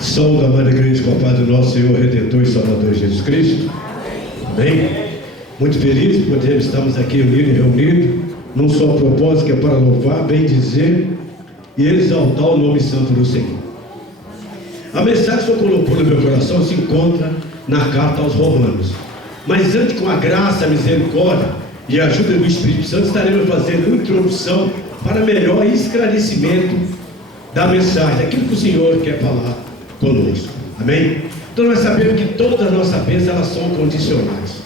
São da amada igreja com a paz do nosso Senhor Redentor e Salvador Jesus Cristo. Amém? Muito feliz por podermos estarmos aqui reunidos num só propósito, que é para louvar, bem dizer e exaltar o nome santo do Senhor. A mensagem que o Senhor colocou no meu coração se encontra na carta aos Romanos. Mas antes, com a graça, a misericórdia e a ajuda do Espírito Santo, estaremos fazendo uma introdução para melhor esclarecimento da mensagem, daquilo que o Senhor quer falar conosco. Amém? Então nós sabemos que todas as nossas bênçãos, elas são condicionais.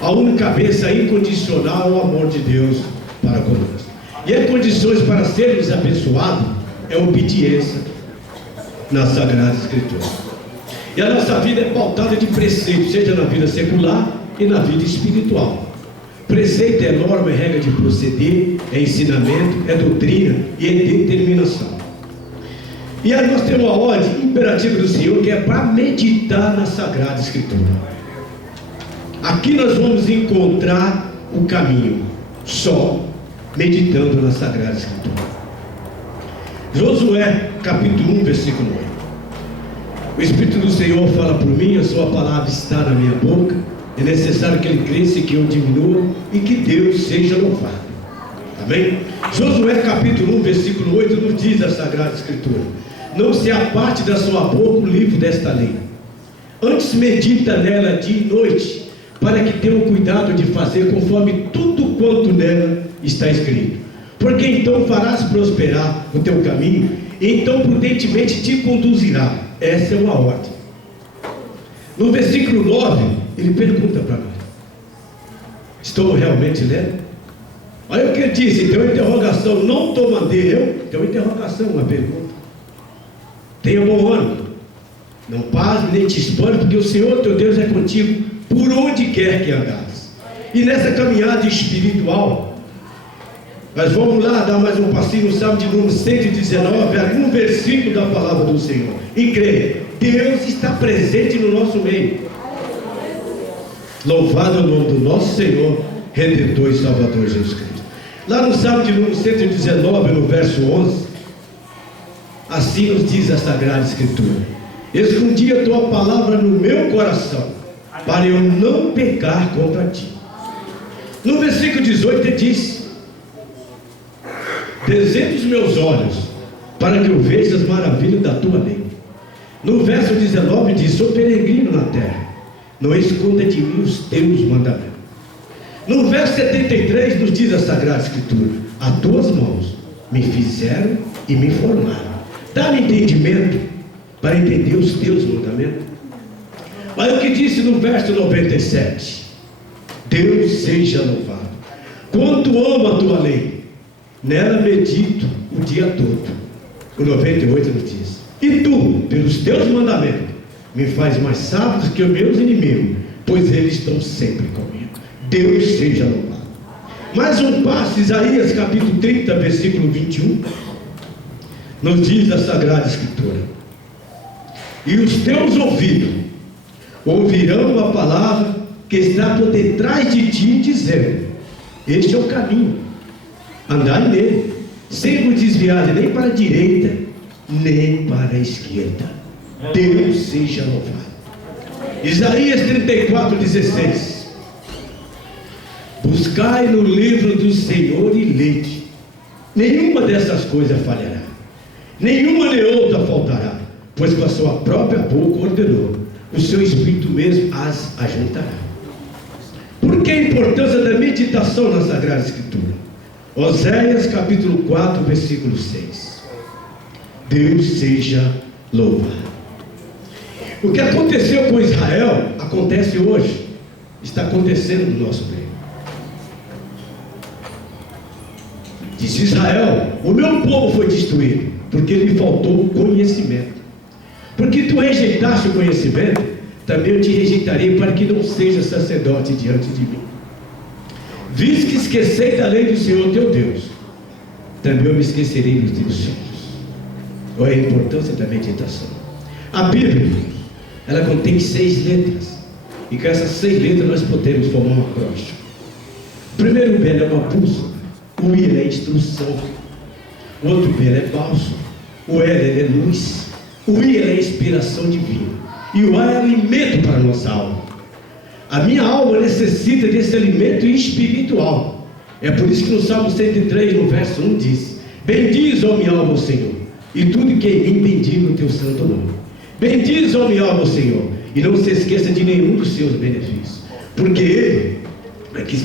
A única bênção incondicional é o amor de Deus para conosco. E as condições para sermos abençoados é obediência na Sagrada Escritura. E a nossa vida é pautada de preceitos, seja na vida secular e na vida espiritual. Preceito é norma, é regra de proceder, é ensinamento, é doutrina e é determinação. E aí nós temos a ordem imperativa do Senhor, que é para meditar na Sagrada Escritura. Aqui nós vamos encontrar o caminho, só meditando na Sagrada Escritura. Josué, capítulo 1, versículo 8. O Espírito do Senhor fala por mim, a sua palavra está na minha boca. É necessário que ele cresça e que eu diminua, e que Deus seja louvado. Amém? Josué capítulo 1, versículo 8 nos diz a Sagrada Escritura: não se aparte da sua boca o livro desta lei, antes medita nela dia e noite, para que tenham cuidado de fazer conforme tudo quanto nela está escrito, porque então farás prosperar o teu caminho, e então prudentemente te conduzirá. Essa é uma ordem. No versículo 9 ele pergunta para nós: estou realmente lendo? Olha o que ele disse, tem uma interrogação, não estou mandando, tem uma interrogação, uma pergunta. Tenha bom ânimo, não pasme nem te espante, porque o Senhor teu Deus é contigo por onde quer que andares. E nessa caminhada espiritual, nós vamos lá dar mais um passinho no Salmo de número 119, algum versículo da palavra do Senhor, e creia, Deus está presente no nosso meio. Louvado é o nome do nosso Senhor Redentor e Salvador Jesus Cristo. Lá no Salmo de número 119, no verso 11, assim nos diz a Sagrada Escritura: escondi a tua palavra no meu coração, para eu não pecar contra ti. No versículo 18 ele diz: desenha os meus olhos, para que eu veja as maravilhas da tua lei. No verso 19 diz: sou peregrino na terra, não esconda de mim os teus mandamentos. No verso 73 nos diz a Sagrada Escritura: as tuas mãos me fizeram e me formaram, dá-me entendimento para entender os teus mandamentos. Olha o que disse no verso 97: Deus seja louvado, quanto amo a tua lei, nela medito o dia todo. O 98 nos diz: e tu, pelos teus mandamentos, me faz mais sábio que os meus inimigos, pois eles estão sempre comigo. Deus seja louvado. Mais um passo, Isaías capítulo 30, versículo 21, nos diz a Sagrada Escritura: e os teus ouvidos ouvirão a palavra que está por detrás de ti, dizendo: este é o caminho, andai nele, sem vos desviar nem para a direita, nem para a esquerda. Deus seja louvado. Isaías 34, 16: buscai no livro do Senhor e lede, nenhuma dessas coisas falhará, nenhuma nem outra faltará, pois com a sua própria boca ordenou, o seu Espírito mesmo as ajuntará. Por que a importância da meditação na Sagrada Escritura? Oséias capítulo 4, versículo 6: Deus seja louvado. O que aconteceu com Israel acontece hoje, está acontecendo no nosso meio. Disse Israel: o meu povo foi destruído porque lhe faltou conhecimento. Porque tu rejeitaste o conhecimento, também eu te rejeitarei, para que não seja sacerdote diante de mim. Visto que esquecei da lei do Senhor teu Deus, também eu me esquecerei dos teus filhos. Olha a importância da meditação. A Bíblia, ela contém 6 letras, e com essas 6 letras nós podemos formar uma crosta. O primeiro B é uma bússola, o I é instrução, o outro B é bálsamo, o L é luz, O I é a inspiração divina. E o A é alimento para a nossa alma. A minha alma necessita desse alimento espiritual. É por isso que no Salmo 103, no verso 1 diz: bendiz, ó minha alma, o Senhor, e tudo que em mim bendiga o teu santo nome. Bendiz, ó minha alma, o Senhor, e não se esqueça de nenhum dos seus benefícios, porque Ele é que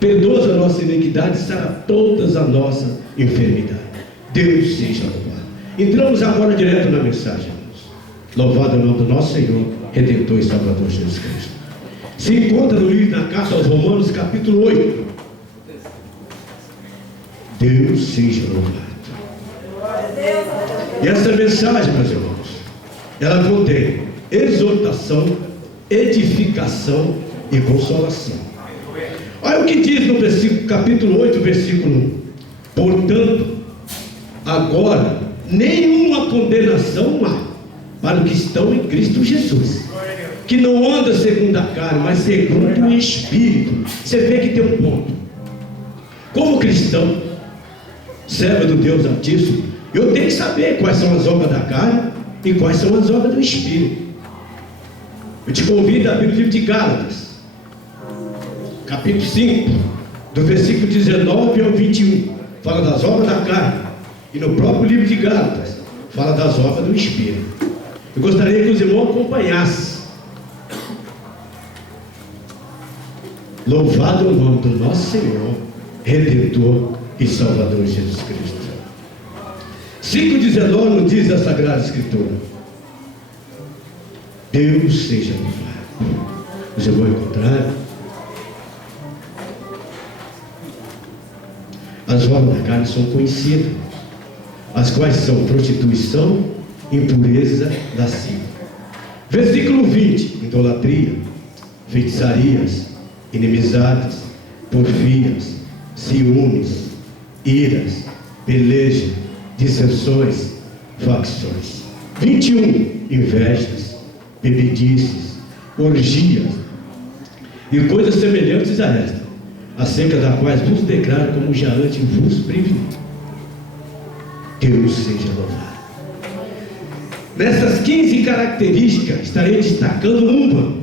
perdoa a nossa iniquidade e sara todas a nossa enfermidade. Deus seja louvado. Entramos agora direto na mensagem, irmãos. Louvado é o nome do nosso Senhor, Redentor e Salvador Jesus Cristo. Se encontra no livro da Carta aos Romanos, capítulo 8. Deus seja louvado. E essa mensagem, meus irmãos, ela contém exortação, edificação e consolação. Olha o que diz no versículo, capítulo 8, versículo 1. Portanto, agora nenhuma condenação há para os que estão em Cristo Jesus, que não anda segundo a carne, mas segundo o Espírito. Você vê que tem um ponto. Como cristão, servo do Deus Altíssimo, eu tenho que saber quais são as obras da carne e quais são as obras do Espírito. Eu te convido a abrir o livro de Gálatas, capítulo 5, do versículo 19 ao 21. Fala das obras da carne. E no próprio livro de Gálatas fala das obras do Espírito. Eu gostaria que os irmãos acompanhassem. Louvado é o nome do nosso Senhor, Redentor e Salvador Jesus Cristo. 5,19 nos diz a Sagrada Escritura: Deus seja louvado. Os irmãos encontraram? As obras da carne são conhecidas, as quais são prostituição, impureza, lascívia. Versículo 20: idolatria, feitiçarias, inimizades, porfias, ciúmes, iras, peleja, dissensões, facções. 21: invejas, bebedices, orgias e coisas semelhantes a esta, acerca da quais vos declaro, como já antes vos preveni. Deus seja louvado. Nessas 15 características estarei destacando uma,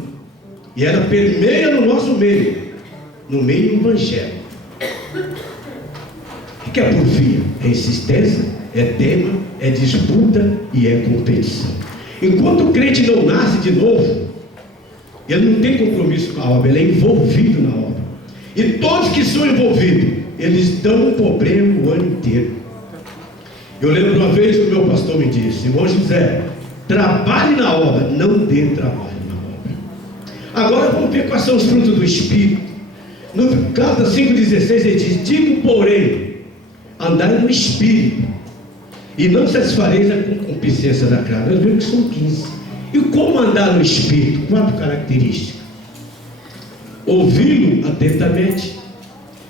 e ela permeia no nosso meio, no meio do evangelho. O que é porfia? É insistência, é tema, é disputa e é competição. Enquanto o crente não nasce de novo, ele não tem compromisso com a obra, ele é envolvido na obra. E todos que são envolvidos, eles dão um problema o ano inteiro. Eu lembro uma vez que o meu pastor me disse: irmão José, trabalhe na obra, não dê trabalho na obra. Agora vamos ver quais são os frutos do Espírito. No Gálatas 5,16 ele diz: digo, porém, andai no Espírito, e não satisfareis a concupiscência da carne. Nós vemos que são 15. E como andar no Espírito? 4 características: ouvi-lo atentamente,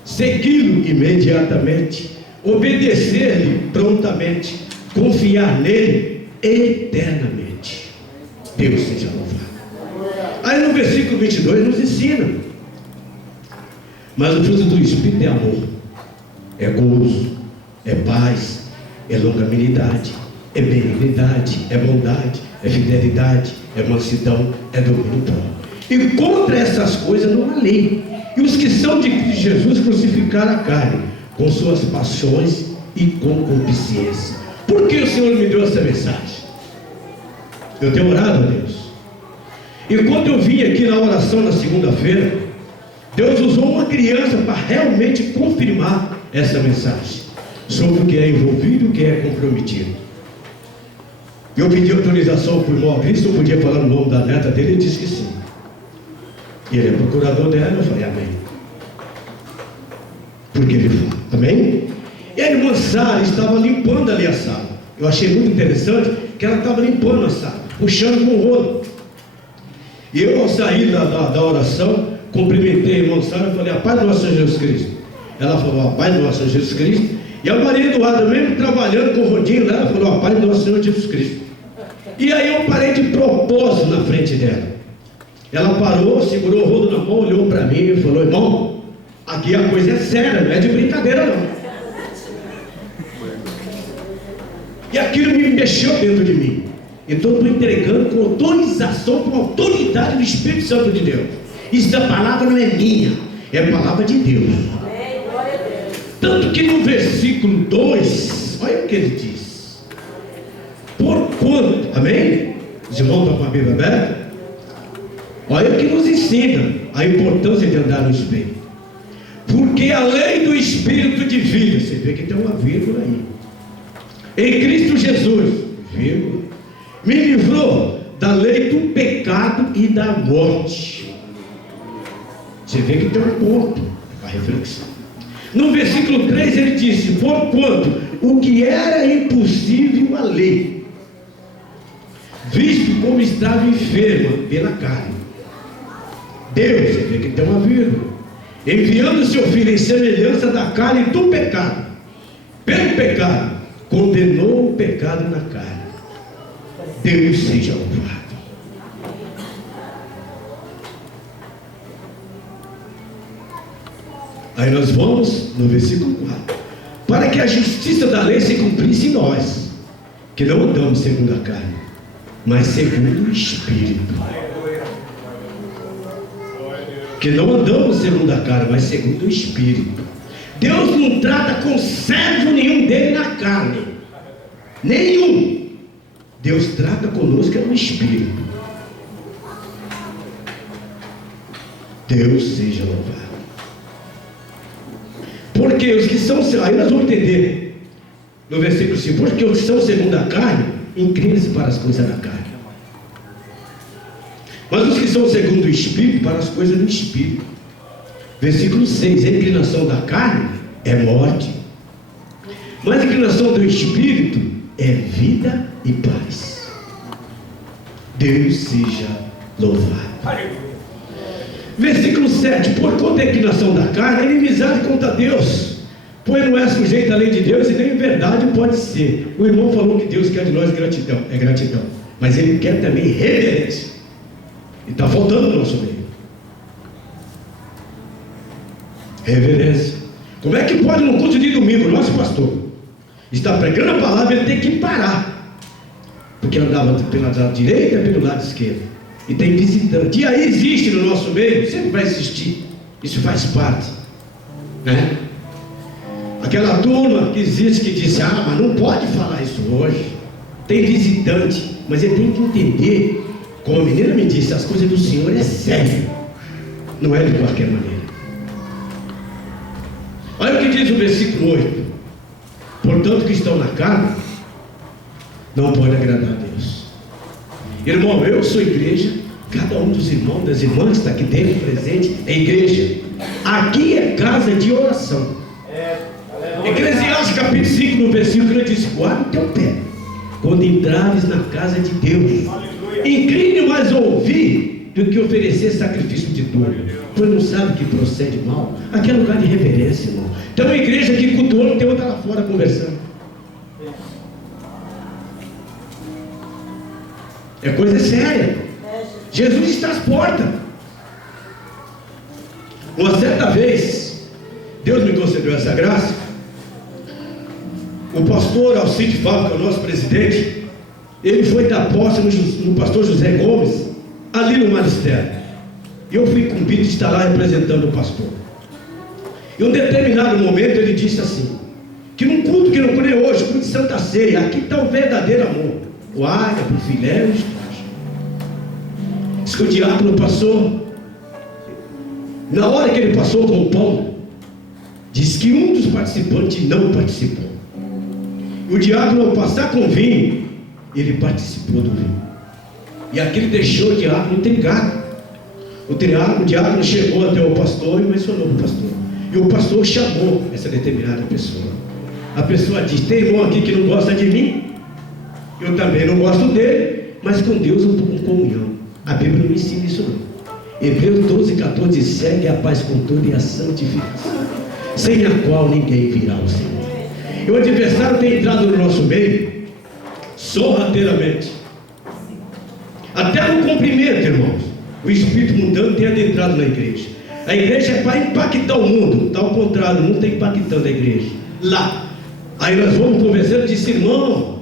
segui-lo imediatamente, obedecer-lhe prontamente, confiar nele eternamente. Deus seja louvado. Aí no versículo 22 nos ensina: mas o fruto do Espírito é amor, é gozo, é paz, é longanimidade, é benignidade, é bondade, é fidelidade, é mansidão, é domínio próprio. E contra essas coisas não há lei. E os que são de Cristo Jesus crucificaram a carne com suas paixões e concupiscência. Por que o Senhor me deu essa mensagem? Eu tenho orado a Deus. E quando eu vim aqui na oração na segunda-feira, Deus usou uma criança para realmente confirmar essa mensagem sobre o que é envolvido e o que é comprometido. Eu pedi autorização para o irmão Cristo, eu podia falar o nome da neta dele, ele disse que sim. E ele é procurador dela, eu falei amém. Porque ele fala, amém? E a irmã Sara estava limpando ali a sala. Eu achei muito interessante que ela estava limpando a sala, puxando com o rolo. E eu, ao sair da oração, cumprimentei a irmã Sara e falei: a paz do nosso Senhor Jesus Cristo. Ela falou: a paz do nosso Senhor Jesus Cristo. E a Maria Eduarda, mesmo trabalhando com o rodinho dela, falou: a paz do nosso Senhor Jesus Cristo. E aí eu parei de propósito na frente dela. Ela parou, segurou o rodo na mão, olhou para mim e falou: irmão, aqui a coisa é séria, não é de brincadeira não. E aquilo me mexeu dentro de mim. Então estou entregando com autorização, com autoridade do Espírito Santo de Deus. Essa palavra não é minha, é a palavra de Deus. Tanto que no versículo 2, olha o que ele diz: porquanto, amém? Os irmãos estão com a Bíblia aberta? Olha o que nos ensina a importância de andar no Espírito. Porque a lei do Espírito de vida, você vê que tem uma vírgula aí, em Cristo Jesus, vírgula, me livrou da lei do pecado e da morte. Você vê que tem um ponto para reflexão. No versículo 3 ele disse: porquanto o que era impossível à lei, visto como estava enferma pela carne, Deus, você vê que tem uma vírgula, enviando seu filho em semelhança da carne do pecado, pelo pecado, condenou o pecado na carne. Deus seja louvado. Aí nós vamos no versículo 4: para que a justiça da lei se cumprisse em nós, que não andamos segundo a carne, mas segundo o Espírito. Que não andamos segundo a carne, mas segundo o Espírito. Deus não trata com servo nenhum dele na carne, nenhum. Deus trata conosco no Espírito. Deus seja louvado. Porque os que são, aí nós vamos entender no versículo 5: porque os que são segundo a carne inclinam-se para as coisas da carne, mas os que são segundo o Espírito, para as coisas do Espírito. Versículo 6: a inclinação da carne é morte, mas a inclinação do Espírito é vida e paz. Deus seja louvado. Versículo 7: porquanto a inclinação da carne é inimizade contra Deus, pois não é sujeito à lei de Deus, e nem em verdade pode ser. O irmão falou que Deus quer de nós gratidão, é gratidão, mas Ele quer também reverência. E está faltando no nosso meio reverência. Como é que pode, no culto de domingo, nosso pastor está pregando a palavra, ele tem que parar, porque andava pelo lado direito e pelo lado esquerdo, e tem visitante, e aí existe no nosso meio, sempre vai existir, isso faz parte, né? Aquela turma que existe, que disse: ah, mas não pode falar isso hoje, tem visitante, mas ele tem que entender, como a menina me disse, as coisas do Senhor é sério, não é de qualquer maneira. Olha o que diz o versículo 8: portanto, que estão na carne não pode agradar a Deus. Irmão, eu sou igreja, cada um dos irmãos, das irmãs que está aqui dentro, presente, é igreja. Aqui é casa de oração. Eclesiastes capítulo 5, no versículo, ele diz: guarda o teu pé quando entrares na casa de Deus. Incline mais a ouvir do que oferecer sacrifício de dor, pois não sabe que procede mal. Aqui é lugar de reverência, irmão. Tem uma igreja que cultua, tem outra lá fora conversando. É coisa séria. Jesus está às portas. Uma certa vez, Deus me concedeu essa graça. O pastor Alcide Fábio, que é o nosso presidente, ele foi dar posse no pastor José Gomes, ali no magistério. E eu fui incumbido de estar lá representando o pastor. Em um determinado momento ele disse assim, que num culto que não colhe hoje, culto de Santa Ceia, aqui está o verdadeiro amor, o ágape, o filé e o estágio. Diz que o diácono passou, na hora que ele passou com o pão, diz que um dos participantes não participou. O diácono, ao passar com vinho, ele participou do vinho, e aquele deixou o diácono intrigado. O diácono chegou até o pastor e mencionou o pastor, e o pastor chamou essa determinada pessoa. A pessoa diz: tem irmão aqui que não gosta de mim, eu também não gosto dele, mas com Deus eu estou com comunhão. A Bíblia não me ensina isso não. Hebreus 12:14 segue a paz com toda e a santificação, sem a qual ninguém virá ao Senhor. E o adversário tem entrado no nosso meio sorrateiramente, até no cumprimento, irmãos. O espírito mundano tem adentrado na igreja. A igreja é para impactar o mundo, está ao contrário, o mundo está impactando a igreja. Lá, aí nós vamos conversando e disse: irmão,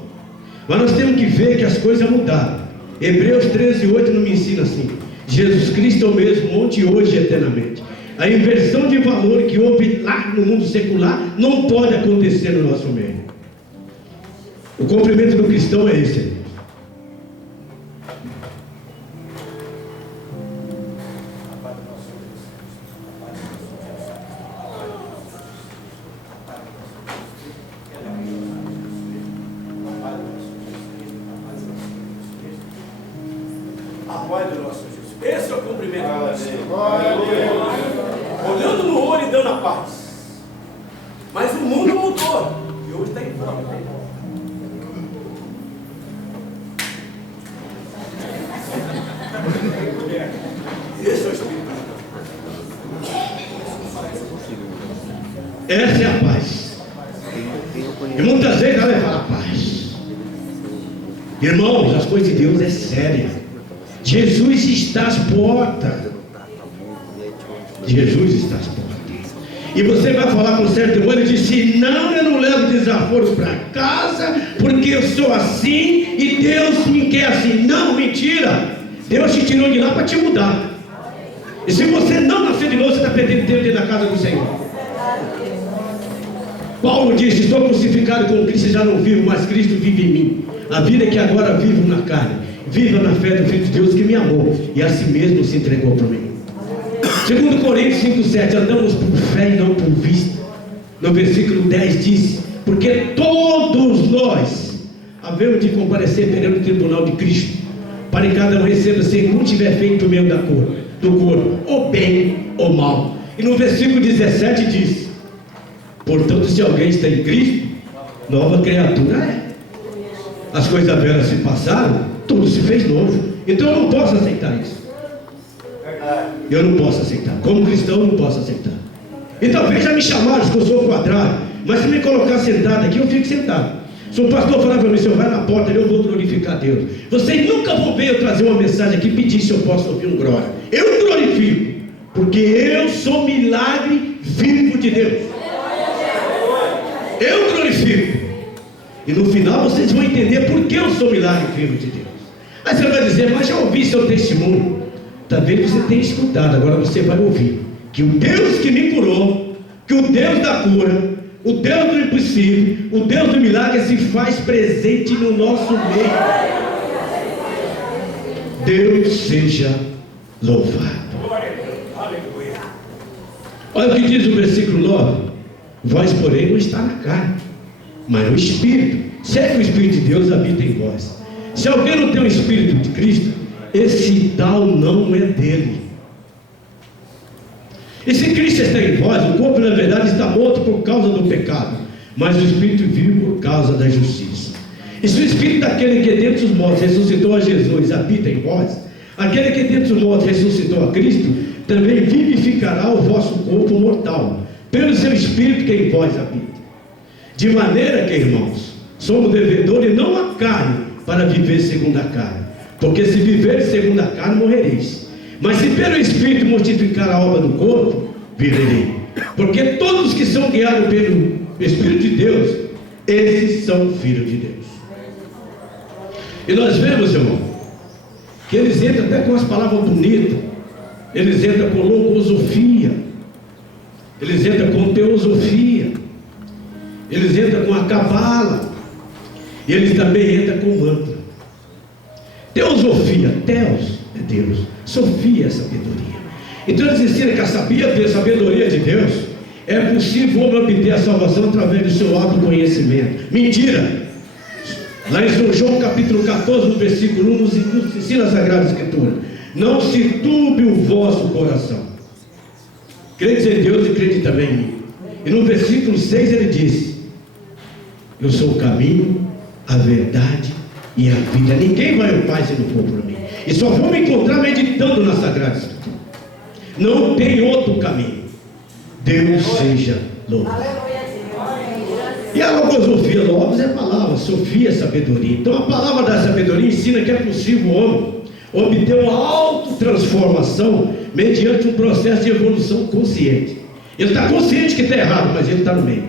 Mas nós temos que ver que as coisas mudaram. Hebreus 13:8 não me ensina assim: Jesus Cristo é o mesmo ontem, hoje e eternamente. A inversão de valor que houve lá no mundo secular não pode acontecer no nosso meio. O cumprimento do cristão é esse. Esse é o cumprimento do Senhor. Olhando no olho e dando a paz. Mas o mundo mudou. E hoje está em fome. Esse é o Espírito. Essa é a paz. E muitas vezes ela fala paz. Irmãos, as coisas de Deus é séria. Jesus está às portas. Jesus está às portas. E você vai falar com um certo irmão, ele disse: não, eu não levo desaforo para casa, porque eu sou assim e Deus me quer assim. Não, mentira. Deus te tirou de lá para te mudar. E se você não nascer de novo, você está perdendo tempo dentro da casa do Senhor. Paulo disse: estou crucificado com Cristo e já não vivo, mas Cristo vive em mim. A vida que agora vivo na carne, viva na fé do Filho de Deus que me amou e a si mesmo se entregou para mim. 2 Coríntios 5:7, andamos por fé e não por vista. No versículo 10 diz: porque todos nós havemos de comparecer perante o tribunal de Cristo, para que cada um receba segundo tiver feito por meio do corpo, ou bem ou mal. E no versículo 17 diz: portanto, se alguém está em Cristo, nova criatura é. As coisas velhas se passaram, tudo se fez novo. Então eu não posso aceitar isso. Eu não posso aceitar. Como cristão eu não posso aceitar. E talvez já me chamaram que eu sou quadrado, mas se me colocar sentado aqui, eu fico sentado. Se o pastor falar para mim: senhor, vai na porta, eu vou glorificar Deus. Vocês nunca vão ver eu trazer uma mensagem aqui e pedir se eu posso ouvir um glória. Eu glorifico, porque eu sou milagre vivo de Deus. Eu glorifico. E no final vocês vão entender por que eu sou milagre vivo de Deus. Aí você vai dizer: mas já ouvi seu testemunho. Talvez você tenha escutado, agora você vai ouvir que o Deus que me curou, que o Deus da cura, o Deus do impossível, o Deus do milagre se faz presente no nosso meio. Deus seja louvado. Olha o que diz o versículo 9: vós porém não está na carne, mas no Espírito. Se é que o Espírito de Deus habita em vós. Se alguém não tem o Espírito de Cristo, esse tal não é dele. E se Cristo está em vós, o corpo na verdade está morto por causa do pecado, mas o Espírito vive por causa da justiça. E se o Espírito daquele que dentre os mortos ressuscitou a Jesus habita em vós, aquele que dentre os mortos ressuscitou a Cristo também vivificará o vosso corpo mortal pelo seu Espírito que em vós habita. De maneira que, irmãos, somos devedores não à carne para viver segundo a carne, porque se viver segundo a carne morrereis, mas se pelo Espírito mortificar a obra do corpo, viverei. Porque todos que são guiados pelo Espírito de Deus, esses são filhos de Deus. E nós vemos, irmão, que eles entram até com as palavras bonitas, eles entram com logosofia, eles entram com teosofia, eles entram com a cabala, e eles também entram com mantra. Teosofia, Teos é Deus, Sofia é sabedoria. Então eles ensinam que a sabedoria de Deus é possível obter a salvação através do seu autoconhecimento. Mentira! Lá em São João capítulo 14, no versículo 1, nos ensina a Sagrada Escritura: não se turbe o vosso coração. Crede em Deus e crede também em mim. E no versículo 6 ele diz: eu sou o caminho, a verdade e a vida. Ninguém vai ao Pai se não for por mim. E só vou me encontrar meditando na Sagrada Escritura. Não tem outro caminho. Deus seja louvado. E a logosofia, logos é palavra, sofia é sabedoria. Então a palavra da sabedoria ensina que é possível o homem obter uma autotransformação mediante um processo de evolução consciente. Ele está consciente que está errado, mas ele está no meio.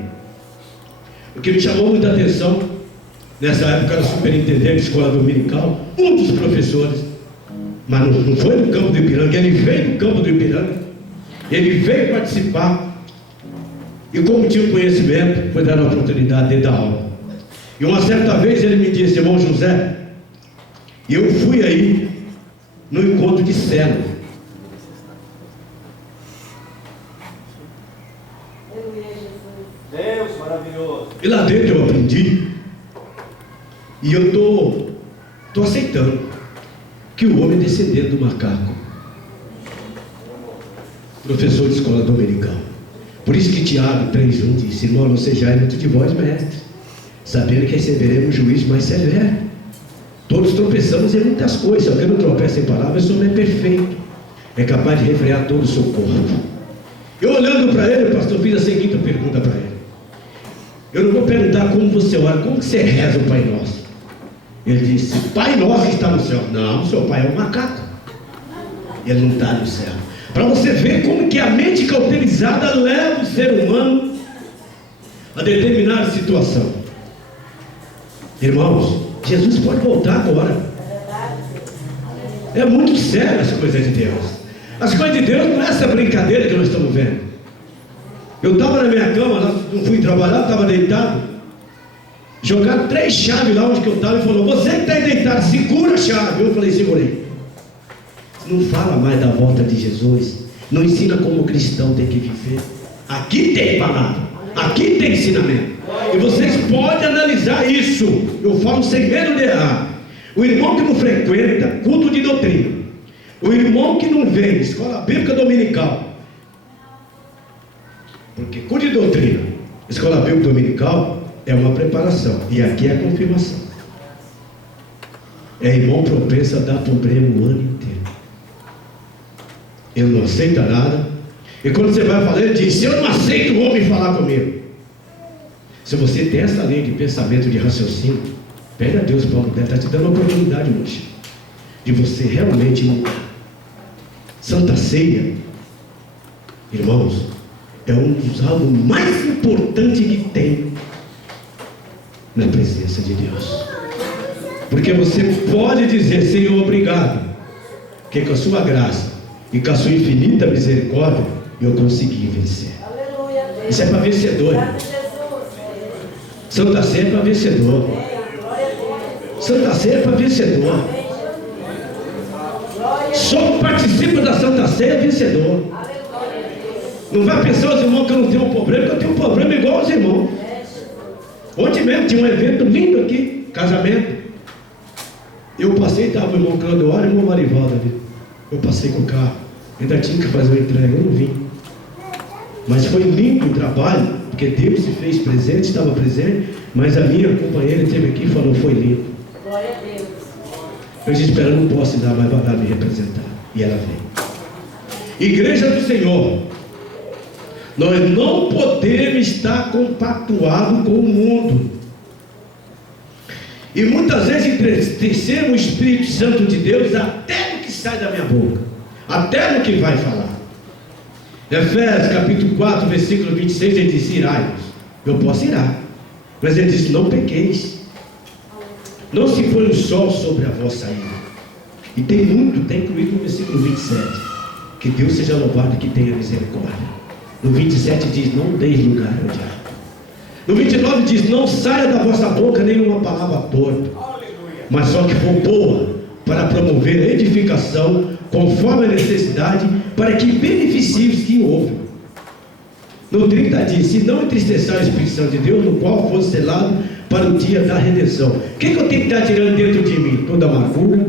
O que me chamou muita atenção Nessa época era superintendente de escola dominical, um dos professores. Mas não foi no campo do Ipiranga, ele veio no campo do Ipiranga. Ele veio participar. E como tinha conhecimento, foi dar a oportunidade de dar aula. E uma certa vez ele me disse: irmão José, eu fui aí no encontro de célula. Deus maravilhoso. E lá dentro eu aprendi. E eu estou aceitando que o homem é descendente do macaco. Professor de escola dominical. Por isso que Tiago 3:1 disse: irmão, não sejais muito de vós, mestre, sabendo que receberemos juízo mais severo. Todos tropeçamos em muitas coisas. Se alguém não tropeça em palavras, esse homem é perfeito, é capaz de refrear todo o seu corpo. Eu olhando para ele, pastor, fiz a seguinte pergunta para ele: eu não vou perguntar como você ora, como que você reza o Pai Nosso? Ele disse: Pai Nosso que está no céu. Não, seu pai é um macaco, ele não está no céu. Para você ver como que a mente cauterizada leva o ser humano a determinada situação. Irmãos, Jesus pode voltar agora. É muito sério as coisas de Deus. As coisas de Deus não é essa brincadeira que nós estamos vendo. Eu estava na minha cama, não fui trabalhar, estava deitado. Jogaram 3 chaves lá onde que eu estava e falou: você que está aí deitado, segura a chave. Eu falei: segurei. Não fala mais da volta de Jesus. Não ensina como o cristão tem que viver. Aqui tem palavra, aqui tem ensinamento. E vocês podem analisar isso. Eu falo sem medo de errar. O irmão que não frequenta culto de doutrina, o irmão que não vem escola bíblica dominical, porque culto de doutrina, escola bíblica dominical é uma preparação, e aqui é a confirmação. É irmão propenso a dar problema o ano inteiro. Ele não aceita nada. E quando você vai falar, ele diz: eu não aceito o homem falar comigo. Se você tem essa linha de pensamento, de raciocínio, pede a Deus, Paulo deve estar te dando a oportunidade hoje de você realmente mudar. Santa Ceia, irmãos, é um dos algo mais importantes que tem na presença de Deus. Porque você pode dizer: Senhor, obrigado, que com a sua graça e com a sua infinita misericórdia eu consegui vencer. Isso é para vencedor. Santa Ceia é para vencedor. Santa Ceia é para vencedor. Só participa da Santa Ceia é vencedor. Não vai pensar os irmãos que eu não tenho um problema, que eu tenho um problema igual aos irmãos. Ontem mesmo tinha um evento lindo aqui, casamento. Eu passei, estava o irmão Cláudio e o irmão Marivaldo ali. Eu passei com o carro, ainda tinha que fazer uma entrega, eu não vim. Mas foi lindo o trabalho, porque Deus se fez presente, estava presente. Mas a minha companheira esteve aqui e falou: foi lindo. Glória a Deus. Eu disse: espera, não posso dar, mas vai lá me representar. E ela veio. Igreja do Senhor, nós não podemos estar compactuados com o mundo. E muitas vezes entristecemos o Espírito Santo de Deus até no que sai da minha boca, até no que vai falar. Efésios capítulo 4, versículo 26, ele disse: irai-vos. Eu posso irar, mas ele disse: não pequeis, não se põe o sol sobre a vossa ira. E tem muito, está incluído no versículo 27, que Deus seja louvado e que tenha misericórdia. No 27 diz: não deis lugar ao diabo. No 29 diz: não saia da vossa boca nenhuma palavra torta, mas só que for boa, para promover a edificação, conforme a necessidade, para que beneficie os que ouvem. No 30 diz: se não entristecer a Espírito Santo de Deus, no qual fosse selado para o dia da redenção. O que eu tenho que estar tirando dentro de mim? Toda amargura,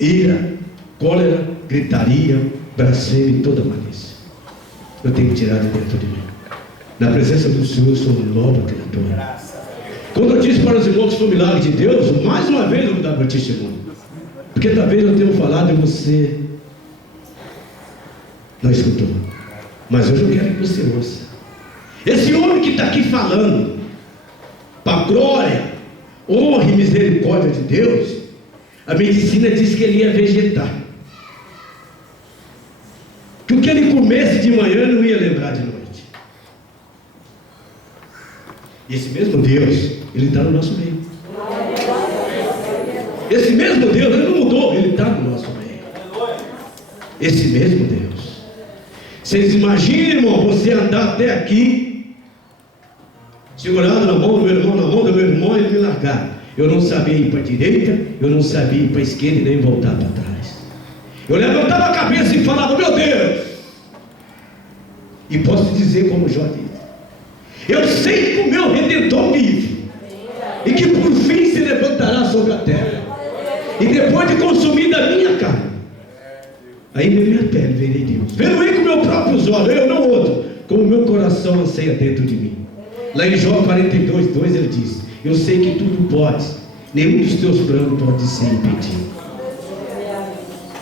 ira, cólera, gritaria, blasfêmia e toda malícia. Eu tenho que tirar de dentro de mim. Na presença do Senhor, eu sou nova criatura. Quando eu disse para os irmãos que foi um milagre de Deus, mais uma vez eu vou dar meu testemunho. Porque talvez eu tenha falado e você não escutou. Mas hoje eu quero que você ouça. Esse homem que está aqui falando, para a glória, honra e misericórdia de Deus, a medicina diz que ele ia vegetar. Que o que ele comesse de manhã não ia lembrar de noite. E esse mesmo Deus, ele está no nosso meio. Esse mesmo Deus, Ele não mudou, Ele está no nosso meio. Esse mesmo Deus. Vocês imaginam, irmão, você andar até aqui, segurado na mão do meu irmão, na mão do meu irmão, ele me largar. Eu não sabia ir para a direita, eu não sabia ir para a esquerda e nem voltar para trás. Eu levantava a cabeça e falava, meu Deus. E posso dizer como Jó disse, eu sei que o meu Redentor vive, e que por fim se levantará sobre a terra, e depois de consumir da minha carne, aí na minha pele verei Deus. Vendo ele com meus próprios olhos, eu não outro, como o meu coração anseia dentro de mim. Lá em Jó 42:2 ele diz, eu sei que tudo podes, nenhum dos teus planos pode ser impedido.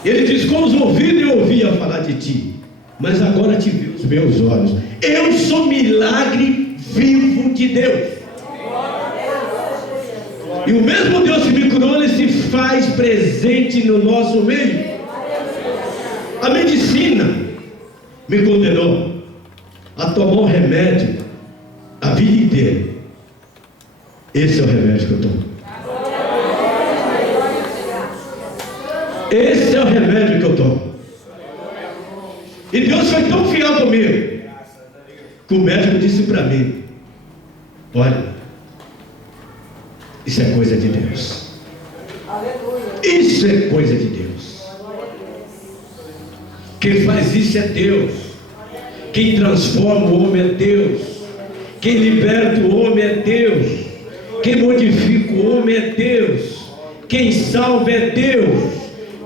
Ele diz, com os ouvidos eu ouvia falar de ti, mas agora te vi os meus olhos. Eu sou milagre vivo de Deus. E o mesmo Deus que me curou, Ele se faz presente no nosso meio. A medicina me condenou a tomar um remédio a vida inteira. Esse é o remédio que eu tomo. Esse é o remédio que eu tomo. E Deus foi tão fiel comigo que o médico disse para mim, olha, isso é coisa de Deus. Isso é coisa de Deus. Quem faz isso é Deus. Quem transforma o homem é Deus. Quem liberta o homem é Deus. Quem modifica o homem é Deus. Quem salva é Deus.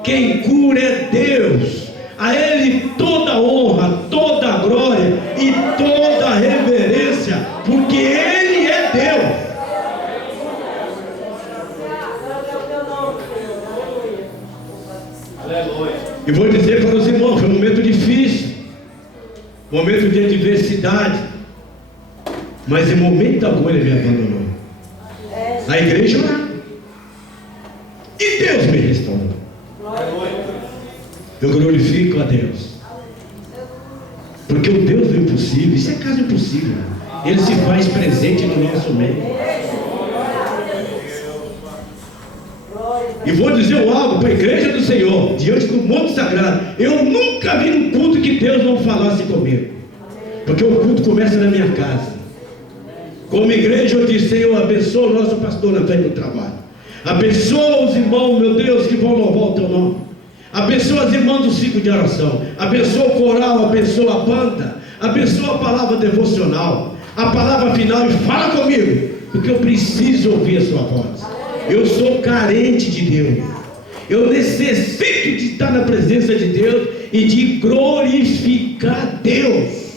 Quem cura é Deus. A Ele toda a honra, toda a glória e toda a reverência, porque Ele é Deus. E vou dizer para os irmãos, foi um momento difícil, momento de adversidade, mas em momento algum Ele me abandonou. A igreja lá, e Deus me restaurou. Eu glorifico a Deus, porque o Deus do impossível, isso é caso impossível, Ele se faz presente no nosso meio. E vou dizer algo para a igreja do Senhor, diante do monte sagrado, eu nunca vi um culto que Deus não falasse comigo, porque o culto começa na minha casa. Como igreja eu disse, Senhor, abençoa o nosso pastor na frente do trabalho, abençoa os irmãos, meu Deus, que vão louvar o teu nome, abençoa as irmãs do ciclo de oração, abençoa o coral, abençoa a banda, abençoa a palavra devocional, a palavra final, e fala comigo, porque eu preciso ouvir a sua voz. Eu sou carente de Deus, eu necessito de estar na presença de Deus e de glorificar Deus.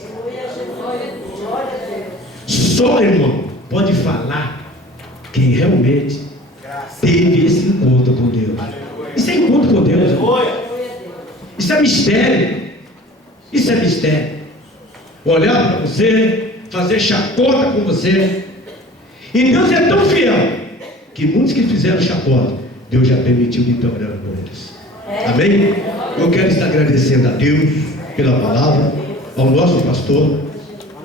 Só, irmão, pode falar quem realmente teve esse encontro com Deus. Isso é encontro com Deus, irmão. Isso é mistério. Isso é mistério. Olhar para você, fazer chacota com você. E Deus é tão fiel que muitos que fizeram chacota, Deus já permitiu de estar orando por eles. Amém? Eu quero estar agradecendo a Deus pela palavra, ao nosso pastor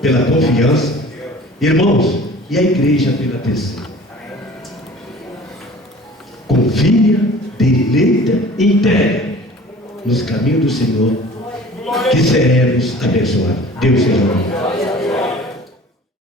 pela confiança, irmãos, e a igreja pela atenção. Confia, deleita e entrega nos caminhos do Senhor, que seremos abençoados. Deus seja louvado.